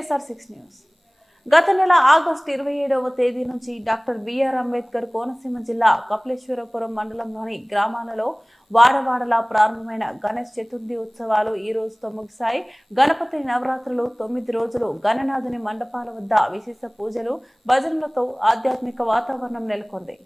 TSR6 news. గత నెల August 27వ తేదీ నుంచి డాక్టర్ బిఆర్ అంబేద్కర్ కోనసీమ జిల్లా కపిలేశ్వరపురం మండలంలోని గ్రామాలలో వాడవాడలా ప్రారంభమైన గణేష్ చతుర్థి ఉత్సవాలు ఈ రోజుతో ముగిశాయి. గణపతి నవరాత్రులు 9 రోజులు గణనాథుని మండపాల వద్ద విశేష పూజలు, భజనలతో ఆధ్యాత్మిక వాతావరణం నెలకొంది.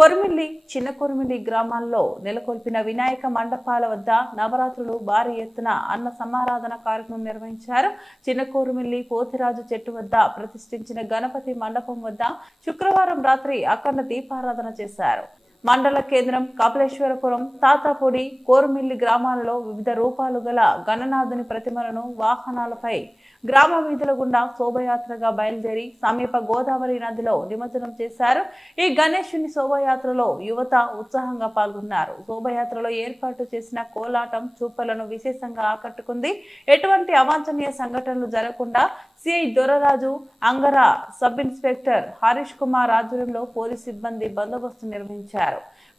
కొరిమిల్లి, చిన్న కొరిమిల్లి గ్రామాల్లో నెలకొల్పిన వినాయక మండపాల వద్ద నవరాత్రులు భారీ ఎత్తున అన్న సమారాధన కార్యక్రమం నిర్వహించారు. చిన్న కొరిమిల్లి పోతిరాజు చెట్టు వద్ద ప్రతిష్ఠించిన గణపతి మండపం వద్ద శుక్రవారం రాత్రి అఖండ దీపారాధన చేశారు. మండల కేంద్రం కపిలేశ్వరపురం, తాతాపూడి, కోరుమిల్లి గ్రామాలలో వివిధ రూపాలు గల గణనాథుని ప్రతిమలను వాహనాలపై గ్రామ వీధుల గుండా శోభయాత్రగా బయలుదేరి సమీప గోదావరి నదిలో నిమజ్జనం చేశారు. ఈ గణేశుని శోభయాత్రలో యువత ఉత్సాహంగా పాల్గొన్నారు. శోభయాత్రలో ఏర్పాటు చేసిన కోలాటం చూపలను విశేషంగా ఆకట్టుకుంది. ఎటువంటి అవాంఛనీయ సంఘటనలు జరగకుండా CI Doraraju, Angara sub inspector Harish Kumar ఆధ్వర్యంలో పోలీస్ సిబ్బంది బందోబస్తు నిర్వహించారు.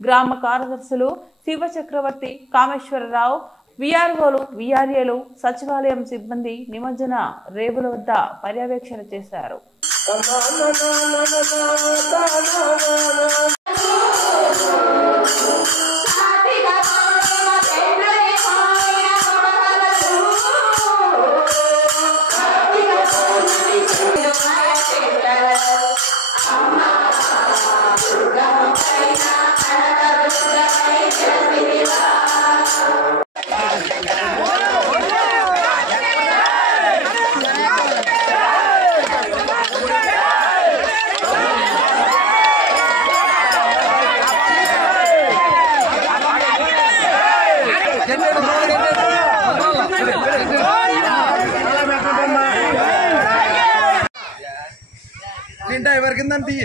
గ్రామ కార్యదర్శులు శివ చక్రవర్తి, కామేశ్వరరావు, విఆర్ఓలు, విఆర్ఏలు, సచివాలయం సిబ్బంది నిమజ్జన రేవుల వద్ద పర్యవేక్షణ చేశారు. డ్రైవర్ కిందంటే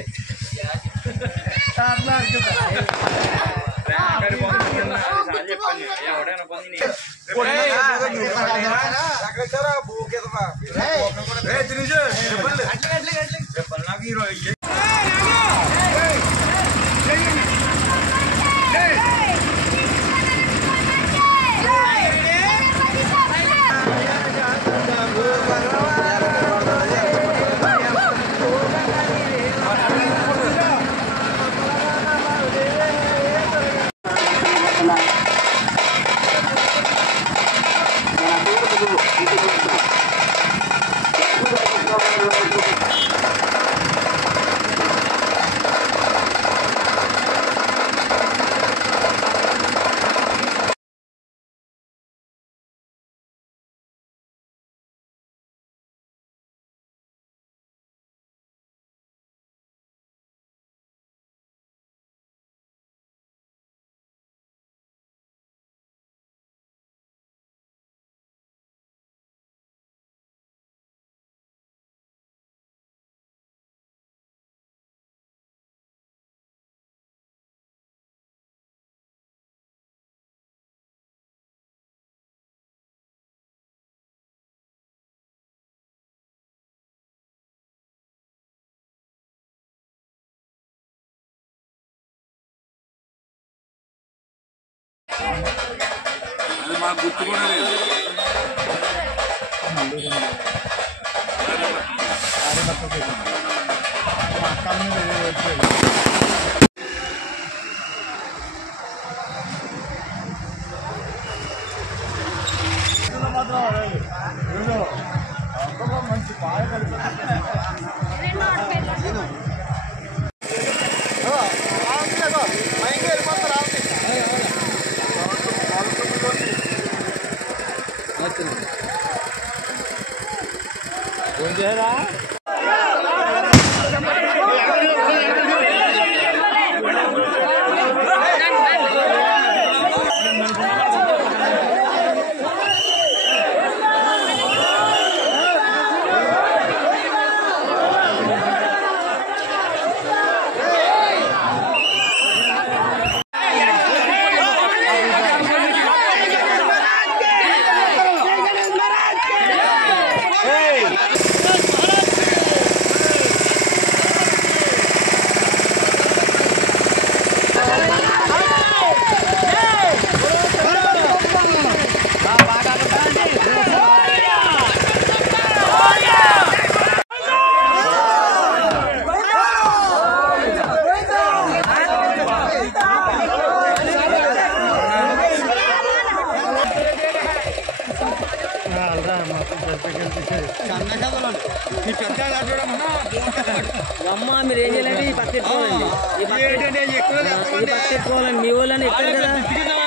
అది మాకు గుర్తు కూడా లేదు. మంచి బాగా అమ్మ మీరు ఏం చేయాలంటే ఈ పత్తి ఎత్తుకోవాలండి ఈ పత్తి ఎత్తుకోవాలండి మీ వాళ్ళని ఎత్తారు కదా